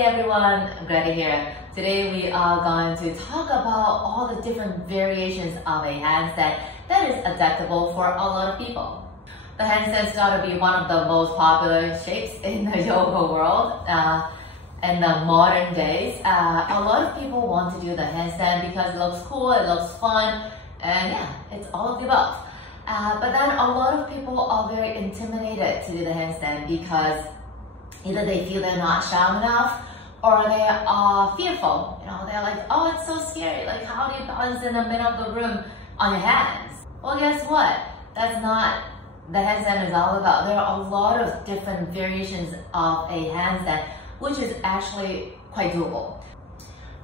Hey everyone, Greta here. Today we are going to talk about all the different variations of a handstand that is adaptable for a lot of people. The handstand's got to be one of the most popular shapes in the yoga world. In the modern days, a lot of people want to do the handstand because it looks cool, it looks fun, and yeah, it's all of the above. But then a lot of people are very intimidated to do the handstand because either they feel they're not strong enough or they are fearful. You know, they're like, oh, it's so scary. Like, how do you balance in the middle of the room on your hands? Well, guess what? That's not the handstand is all about. There are a lot of different variations of a handstand, which is actually quite doable.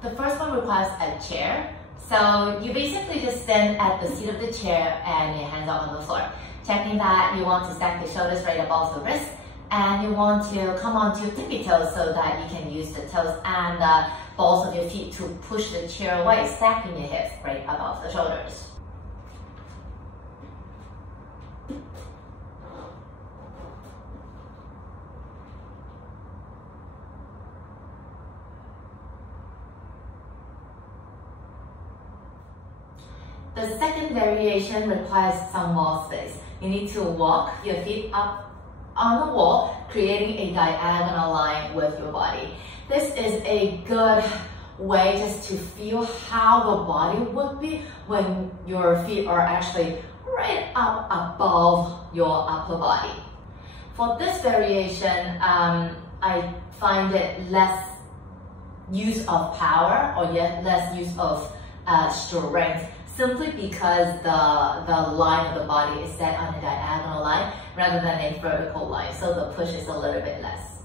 The first one requires a chair. So you basically just stand at the seat of the chair and your hands are on the floor. Checking that you want to stack the shoulders right above the wrist, and you want to come onto your tippy toes so that you can use the toes and the balls of your feet to push the chair away, stacking your hips right above the shoulders. The second variation requires some wall space. You need to walk your feet up on the wall, creating a diagonal line with your body. This is a good way just to feel how the body would be when your feet are actually right up above your upper body. For this variation, I find it less use of power or yet less use of strength, simply because the line of the body is set on a diagonal line rather than a vertical line, so the push is a little bit less.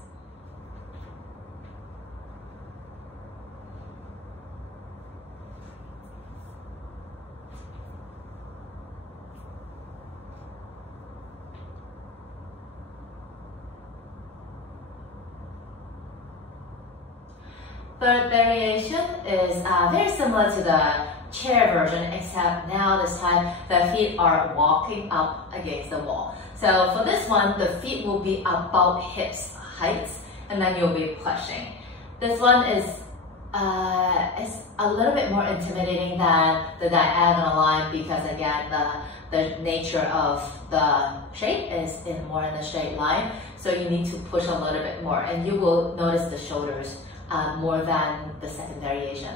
Third variation is very similar to the chair version, except now this time the feet are walking up against the wall. So for this one, the feet will be about hips height, and then you'll be pushing. This one is a little bit more intimidating than the diagonal line because again, the nature of the shape is more in the straight line. So you need to push a little bit more, and you will notice the shoulders more than the second variation.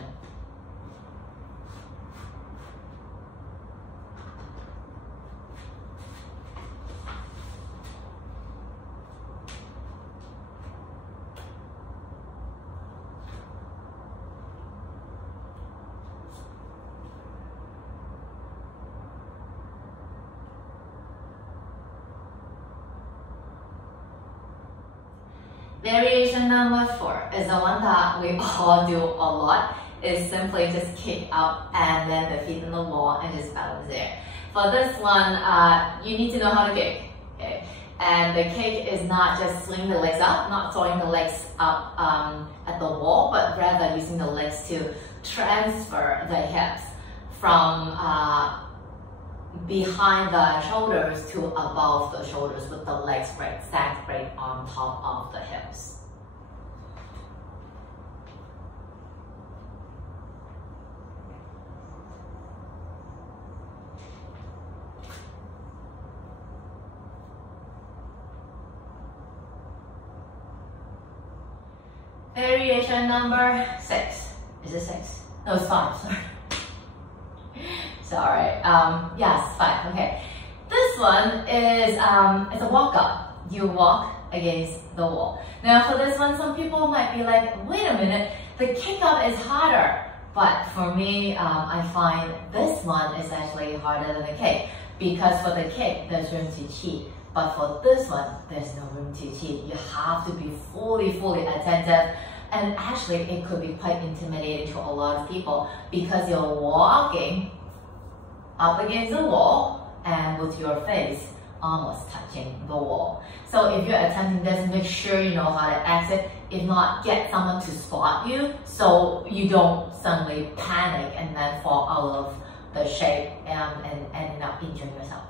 Variation number 4 is the one that we all do a lot. Is simply just kick up and then the feet on the wall and just balance there. For this one, you need to know how to kick. Okay? And the kick is not just swing the legs up, not throwing the legs up at the wall, but rather using the legs to transfer the hips from behind the shoulders to above the shoulders with the legs stacked right on top of the hips. Variation number 6. Is it 6? No, it's 5, sorry. Sorry, yes, 5, okay. This one is, it's a walk up. You walk against the wall. Now for this one, some people might be like, wait a minute, the kick up is harder. But for me, I find this one is actually harder than the kick, because for the kick, there's room to cheat. But for this one, there's no room to cheat. You have to be fully attentive. And actually, it could be quite intimidating to a lot of people because you're walking up against the wall and with your face almost touching the wall. So if you're attempting this, make sure you know how to exit. If not, get someone to spot you so you don't suddenly panic and then fall out of the shape and end up injuring yourself.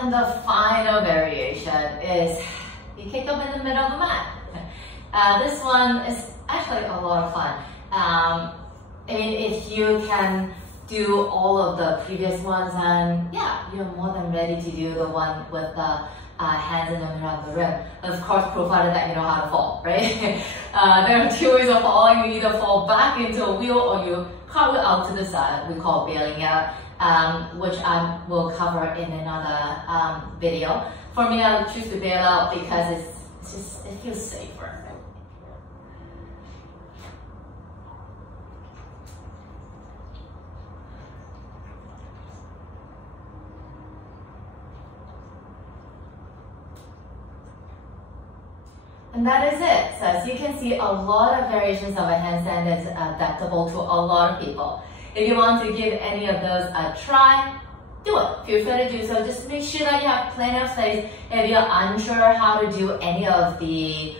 And the final variation is you kick them in the middle of the mat. This one is actually a lot of fun. I mean, if you can do all of the previous ones, and yeah, you're more than ready to do the one with the hands in and around the rim. Of course, provided that you know how to fall, right? There are two ways of falling. You either fall back into a wheel or you cartwheel out to the side. We call bailing out, which I will cover in another video. For me, I would choose to bail out because it feels safer. And that is it. So as you can see, a lot of variations of a handstand is adaptable to a lot of people. If you want to give any of those a try, do it. Feel free to do so. Just make sure that you have plenty of space. If you're unsure how to do any of the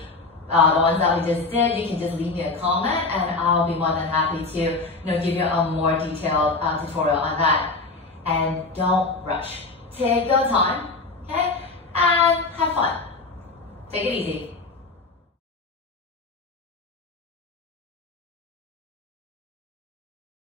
ones that we just did, you can just leave me a comment and I'll be more than happy to give you a more detailed tutorial on that. And don't rush. Take your time, okay? And have fun. Take it easy.